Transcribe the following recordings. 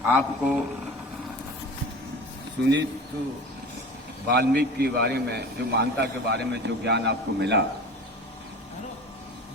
आपको सुनीत वाल्मीकि के बारे में, जो महानता के बारे में जो ज्ञान आपको मिला,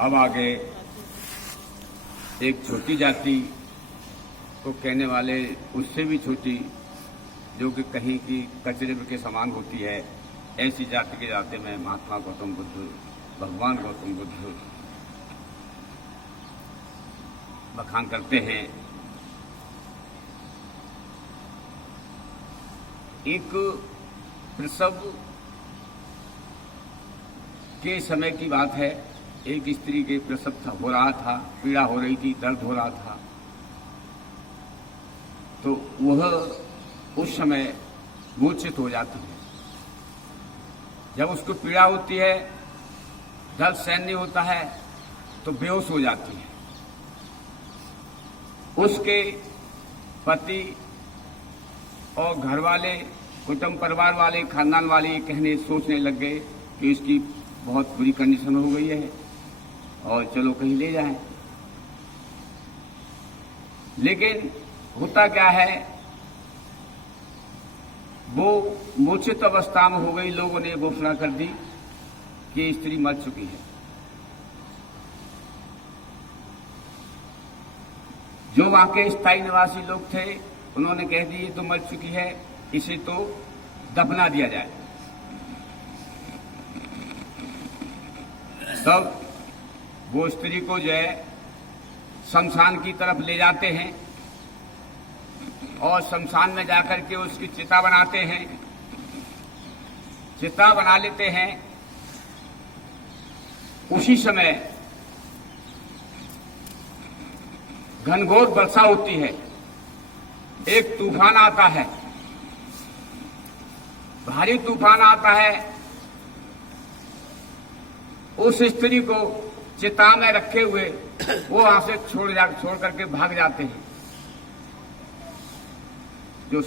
अब आगे एक छोटी जाति को कहने वाले, उससे भी छोटी, जो कि कहीं की कचरे के समान होती है, ऐसी जाति के नाते में महात्मा गौतम बुद्ध, भगवान गौतम बुद्ध बखान करते हैं। एक प्रसव के समय की बात है। एक स्त्री के प्रसव हो रहा था, पीड़ा हो रही थी, दर्द हो रहा था, तो वह उस समय मूर्छित हो जाती है। जब उसको पीड़ा होती है, दर्द सहन नहीं होता है, तो बेहोश हो जाती है। उसके पति और घर वाले, कुटुंब परिवार वाले, खानदान वाले सोचने लग गए कि इसकी बहुत बुरी कंडीशन हो गई है और चलो कहीं ले जाएं। लेकिन होता क्या है, वो मूर्छित अवस्था में हो गई। लोगों ने घोषणा कर दी कि स्त्री मर चुकी है। जो वहां के स्थायी निवासी लोग थे, उन्होंने कह दी ये तो मर चुकी है, इसे तो दफना दिया जाए। तब वो स्त्री को जो है शमशान की तरफ ले जाते हैं और शमशान में जाकर के उसकी चिता बनाते हैं। चिता बना लेते हैं। उसी समय घनघोर वर्षा होती है, एक तूफान आता है, भारी तूफान आता है। उस स्त्री को चिता में रखे हुए वो वहां से छोड़ करके भाग जाते हैं। जो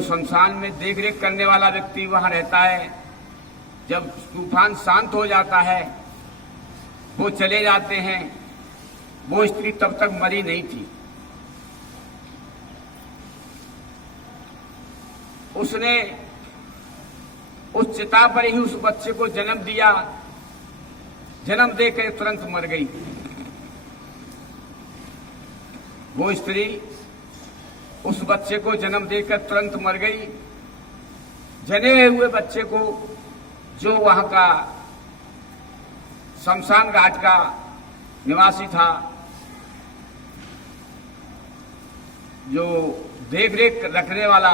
शमशान में देख रेख करने वाला व्यक्ति वहां रहता है, जब तूफान शांत हो जाता है, वो चले जाते हैं। वो स्त्री तब तक मरी नहीं थी। उसने उस चिता पर ही उस बच्चे को जन्म दिया। जन्म देकर तुरंत मर गई। वो स्त्री उस बच्चे को जन्म देकर तुरंत मर गई। जने हुए बच्चे को, जो वहां का शमशान घाट का निवासी था, जो देख रेख रखने वाला,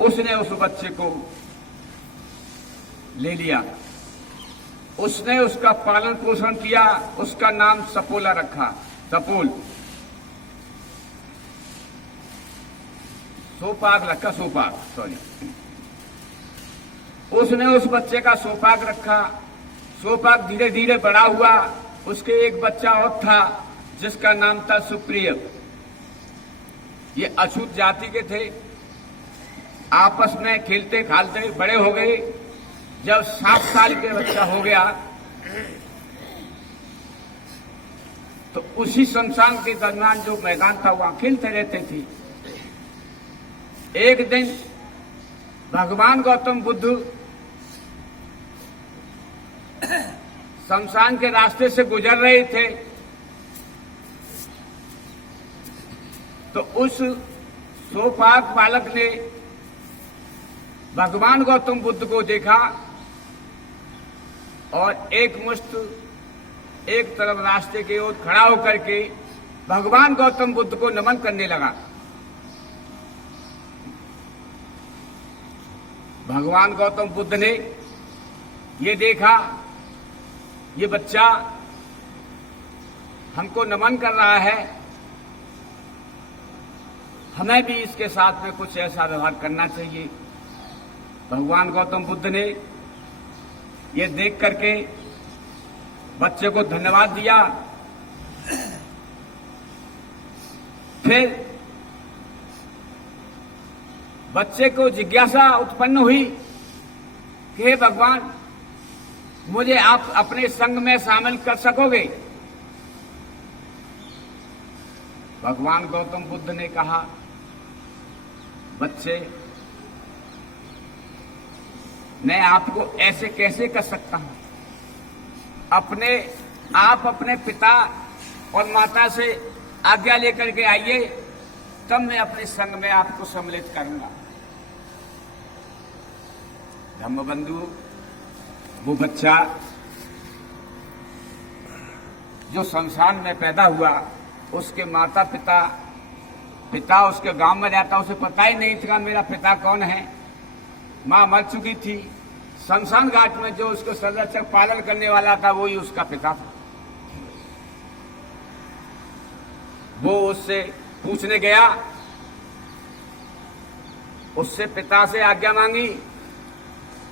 उसने उस बच्चे को ले लिया। उसने उसका पालन पोषण किया। उसका नाम सपोला रखा, सपोल। सोपाग रखा, सोपाग, सॉरी। उसने उस बच्चे का सोपाग रखा। सोपाग धीरे धीरे बड़ा हुआ। उसके एक बच्चा और था जिसका नाम था सुप्रिय। ये अछूत जाति के थे। आपस में खेलते खालते बड़े हो गए। जब 7 साल के बच्चा हो गया, तो उसी शमशान के दरमियान जो मैदान था, वहां खेलते रहते थे। एक दिन भगवान गौतम बुद्ध शमशान के रास्ते से गुजर रहे थे, तो उस सोपाक बालक ने भगवान गौतम बुद्ध को देखा और एक मुश्त एक तरफ रास्ते की ओर खड़ा होकर के भगवान गौतम बुद्ध को नमन करने लगा। भगवान गौतम बुद्ध ने ये देखा, ये बच्चा हमको नमन कर रहा है, हमें भी इसके साथ में कुछ ऐसा व्यवहार करना चाहिए। भगवान गौतम बुद्ध ने ये देख करके बच्चे को धन्यवाद दिया। फिर बच्चे को जिज्ञासा उत्पन्न हुई कि हे भगवान, मुझे आप अपने संग में शामिल कर सकोगे? भगवान गौतम बुद्ध ने कहा, बच्चे, मैं आपको ऐसे कैसे कर सकता हूं? आप अपने पिता और माता से आज्ञा लेकर के आइए, तब मैं अपने संग में आपको सम्मिलित करूंगा। धम्मबंधु, वो बच्चा जो संसार में पैदा हुआ, उसके माता पिता उसके गांव में रहता, उसे पता ही नहीं था मेरा पिता कौन है। मां मर चुकी थी। शमशान घाट में जो उसको संरक्षक पालन करने वाला था, वही उसका पिता था। वो उससे पूछने गया, उससे पिता से आज्ञा मांगी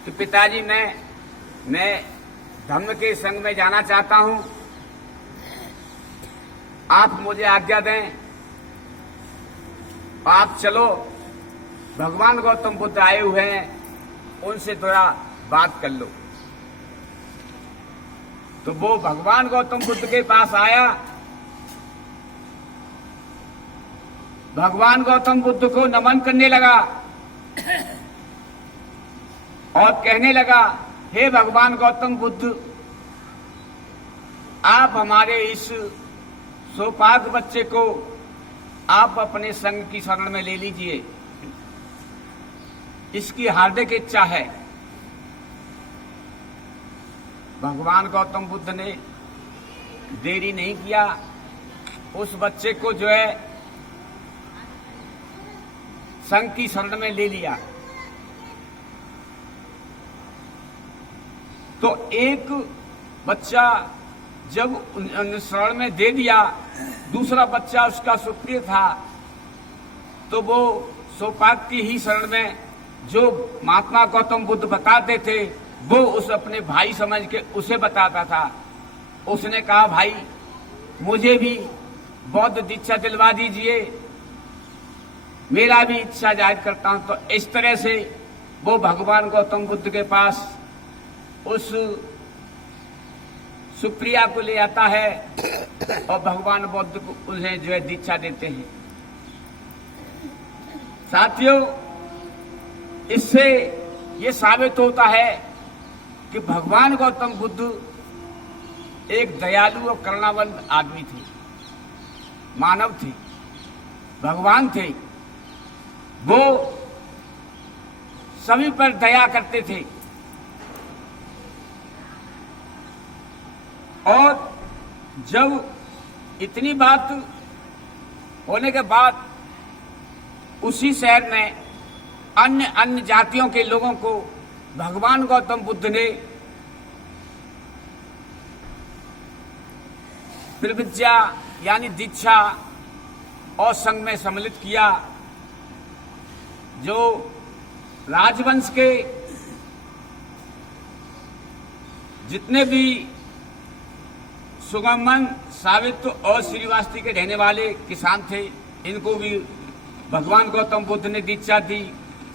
कि पिताजी, मैं धम्म के संग में जाना चाहता हूं, आप मुझे आज्ञा दें, आप चलो। भगवान गौतम बुद्ध आए हुए हैं, उनसे थोड़ा बात कर लो। तो वो भगवान गौतम बुद्ध के पास आया। भगवान गौतम बुद्ध को नमन करने लगा और कहने लगा, हे भगवान गौतम बुद्ध, आप हमारे इस सौभाग्य बच्चे को आप अपने संग की शरण में ले लीजिए। इसकी हार्दिक इच्छा है। भगवान गौतम बुद्ध ने देरी नहीं किया, उस बच्चे को जो है संघ की शरण में ले लिया। तो एक बच्चा जब शरण में दे दिया, दूसरा बच्चा उसका सुप्रिय था, तो वो सौभाग्य की ही शरण में जो महात्मा गौतम बुद्ध बताते थे, वो उस अपने भाई समझ के उसे बताता था। उसने कहा, भाई मुझे भी बौद्ध दीक्षा दिलवा दीजिए, मेरा भी इच्छा जाहिर करता हूं। तो इस तरह से वो भगवान गौतम बुद्ध के पास उस सुप्रिया को ले आता है और भगवान बुद्ध को उन्हें जो है दीक्षा देते हैं। साथियों, इससे ये साबित होता है कि भगवान गौतम बुद्ध एक दयालु और करुणावंत आदमी थे, मानव थे, भगवान थे। वो सभी पर दया करते थे और जब इतनी बात होने के बाद उसी शहर में अन्य जातियों के लोगों को भगवान गौतम बुद्ध ने त्रिविद्या यानी दीक्षा और संघ में सम्मिलित किया। जो राजवंश के जितने भी सुगमन, सावित्र और श्रीवास्ती के रहने वाले किसान थे, इनको भी भगवान गौतम बुद्ध ने दीक्षा दी।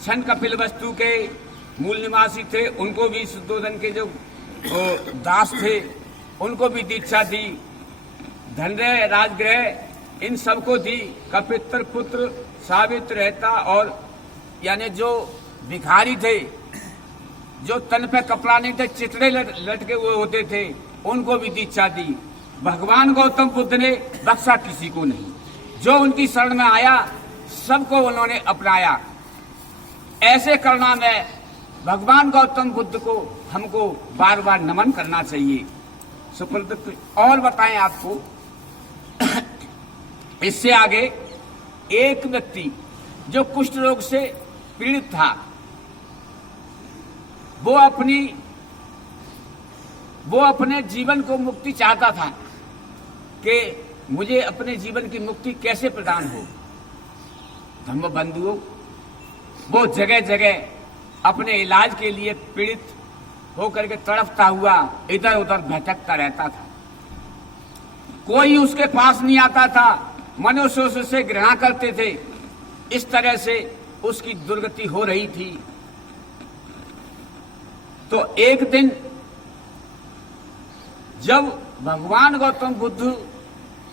छन कपिलवस्तु के मूल निवासी थे, उनको भी शुद्धोधन के जो दास थे, उनको भी दीक्षा दी। धनरय, राजगृह, इन सबको दी। कपित्र पुत्र, सावित्र रहता और यानी जो भिखारी थे, जो तन पे कपड़ा नहीं थे, चितड़े लटके हुए होते थे, उनको भी दीक्षा दी। भगवान गौतम बुद्ध ने बख्शा किसी को नहीं। जो उनकी शरण में आया, सबको उन्होंने अपनाया। ऐसे करुणा में भगवान गौतम बुद्ध को हमको बार बार नमन करना चाहिए। सुप्रदत्त और बताएं आपको इससे आगे, एक व्यक्ति जो कुष्ठ रोग से पीड़ित था, वो अपने जीवन को मुक्ति चाहता था कि मुझे अपने जीवन की मुक्ति कैसे प्रदान हो। धम्म बंधुओं, वो जगह जगह अपने इलाज के लिए पीड़ित होकर के तड़पता हुआ इधर उधर भटकता रहता था। कोई उसके पास नहीं आता था, मनुष्य उससे घृणा करते थे। इस तरह से उसकी दुर्गति हो रही थी। तो एक दिन जब भगवान गौतम बुद्ध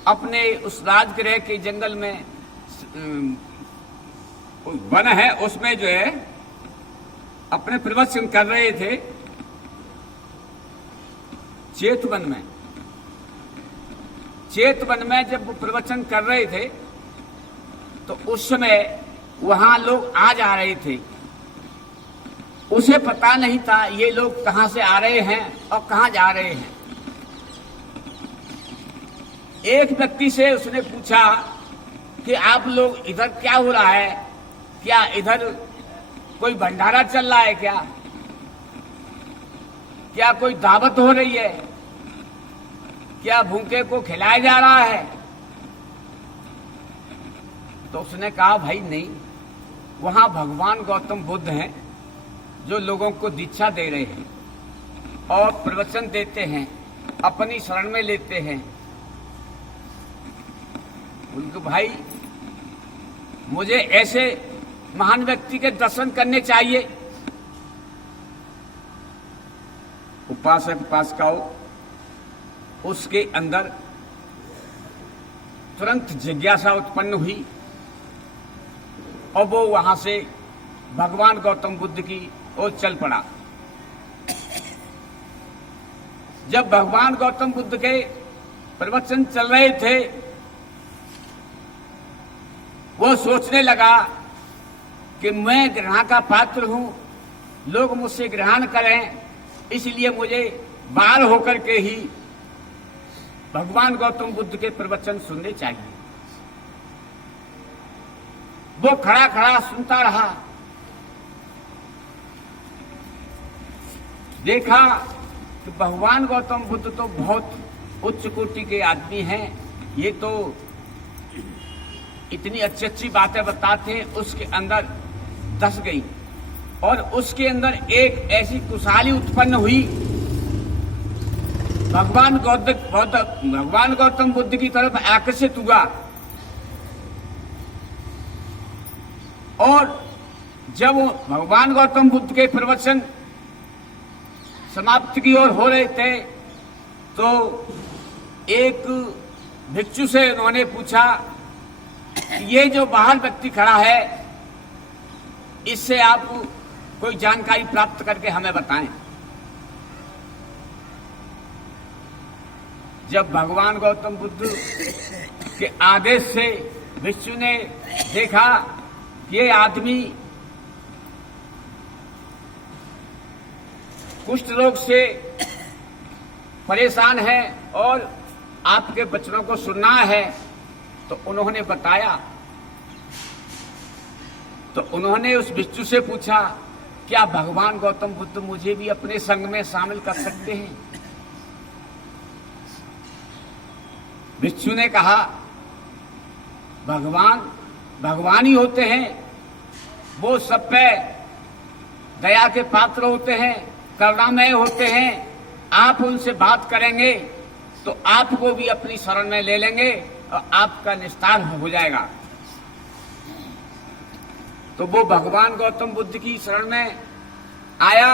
अपने उस राजगृह के जंगल में वन है, उसमें जो है अपने प्रवचन कर रहे थे। चेतवन में जब वो प्रवचन कर रहे थे तो उस समय वहां लोग आ जा रहे थे। उसे पता नहीं था ये लोग कहां से आ रहे हैं और कहां जा रहे हैं। एक व्यक्ति से उसने पूछा कि आप लोग इधर क्या हो रहा है, क्या इधर कोई भंडारा चल रहा है, क्या कोई दावत हो रही है, क्या भूखे को खिलाया जा रहा है? तो उसने कहा भाई नहीं, वहां भगवान गौतम बुद्ध हैं जो लोगों को दीक्षा दे रहे हैं और प्रवचन देते हैं, अपनी शरण में लेते हैं। उनको भाई मुझे ऐसे महान व्यक्ति के दर्शन करने चाहिए। उपासक उपासिकाओं, उसके अंदर तुरंत जिज्ञासा उत्पन्न हुई और वो वहां से भगवान गौतम बुद्ध की ओर चल पड़ा। जब भगवान गौतम बुद्ध के प्रवचन चल रहे थे, वो सोचने लगा कि मैं घृणा का पात्र हूं, लोग मुझसे ग्रहण करें, इसलिए मुझे बाहर होकर के ही भगवान गौतम बुद्ध के प्रवचन सुनने चाहिए। वो खड़ा खड़ा सुनता रहा। देखा कि भगवान गौतम बुद्ध तो बहुत उच्च कोटि के आदमी हैं, ये तो इतनी अच्छी अच्छी बातें बताते हैं। उसके अंदर धस गई और उसके अंदर एक ऐसी खुशहाली उत्पन्न हुई। भगवान गौतम बुद्ध की तरफ आकर्षित हुआ और जब भगवान गौतम बुद्ध के प्रवचन समाप्ति की ओर हो रहे थे तो एक भिक्षु से उन्होंने पूछा, ये जो बाहर व्यक्ति खड़ा है, इससे आप कोई जानकारी प्राप्त करके हमें बताएं। जब भगवान गौतम बुद्ध के आदेश से भिक्षु ने देखा कि ये आदमी कुष्ठ रोग से परेशान है और आपके वचनों को सुनना है, तो उन्होंने बताया। तो उन्होंने उस भिक्षु से पूछा, क्या भगवान गौतम बुद्ध मुझे भी अपने संग में शामिल कर सकते हैं? भिक्षु ने कहा, भगवान ही होते हैं, वो सब पे दया के पात्र होते हैं, करुणामय होते हैं। आप उनसे बात करेंगे तो आपको भी अपनी शरण में ले लेंगे और आपका निस्तार हो जाएगा। तो वो भगवान गौतम बुद्ध की शरण में आया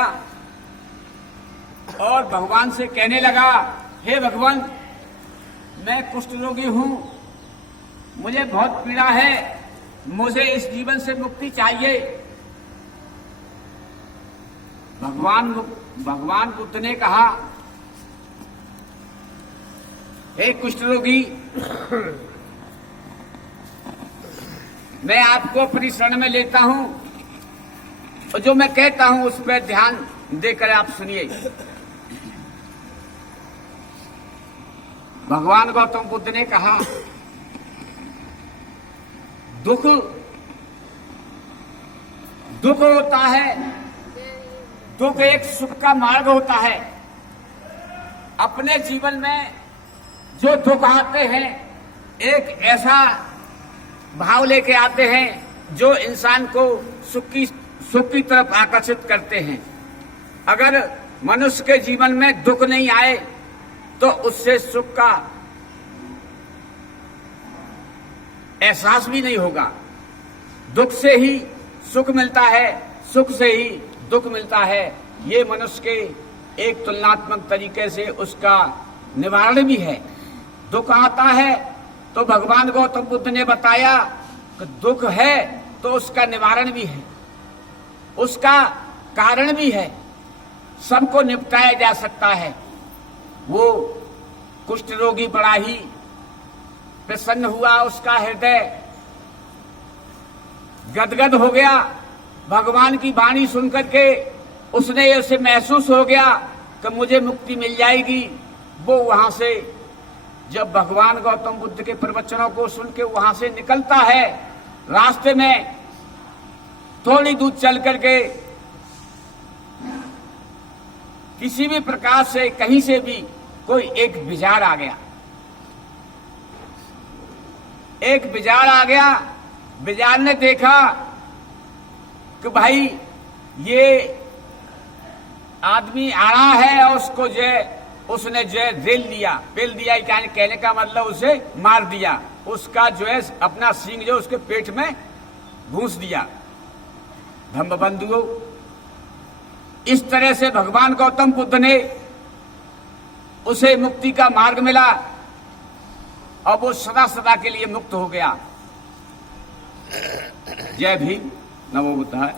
और भगवान से कहने लगा, हे भगवान, मैं कुष्ठ रोगी हूं, मुझे बहुत पीड़ा है, मुझे इस जीवन से मुक्ति चाहिए। भगवान बुद्ध ने कहा, हे कुष्ठ रोगी, मैं आपको अपनी शरण में लेता हूं और जो मैं कहता हूं उस पर ध्यान देकर आप सुनिए। भगवान गौतम बुद्ध ने कहा, दुख होता है, दुख एक सुख का मार्ग होता है। अपने जीवन में जो दुख आते हैं, एक ऐसा भाव लेके आते हैं जो इंसान को सुख की तरफ आकर्षित करते हैं। अगर मनुष्य के जीवन में दुख नहीं आए तो उससे सुख का एहसास भी नहीं होगा। दुख से ही सुख मिलता है, सुख से ही दुख मिलता है। ये मनुष्य के एक तुलनात्मक तरीके से उसका निवारण भी है। दुख आता है तो भगवान गौतम बुद्ध ने बताया कि दुख है तो उसका निवारण भी है, उसका कारण भी है, सबको निपटाया जा सकता है। वो कुष्ठ रोगी बड़ा ही प्रसन्न हुआ, उसका हृदय गदगद हो गया भगवान की वाणी सुनकर के। उसने उसे महसूस हो गया कि मुझे मुक्ति मिल जाएगी। वो वहां से जब भगवान गौतम बुद्ध के प्रवचनों को सुन के वहां से निकलता है, रास्ते में थोड़ी दूर चल करके किसी भी प्रकार से कहीं से भी कोई एक विचार आ गया, एक विचार आ गया। विचार ने देखा कि भाई ये आदमी आ रहा है और उसको उसने रेल दिया, पेल दिया, कहने का मतलब उसे मार दिया, उसका अपना सींग उसके पेट में घुस दिया। धम्मबंधुओं, इस तरह से भगवान गौतम बुद्ध ने उसे मुक्ति का मार्ग मिला और वो सदा सदा के लिए मुक्त हो गया। जय भीम, नमो बुद्धाय।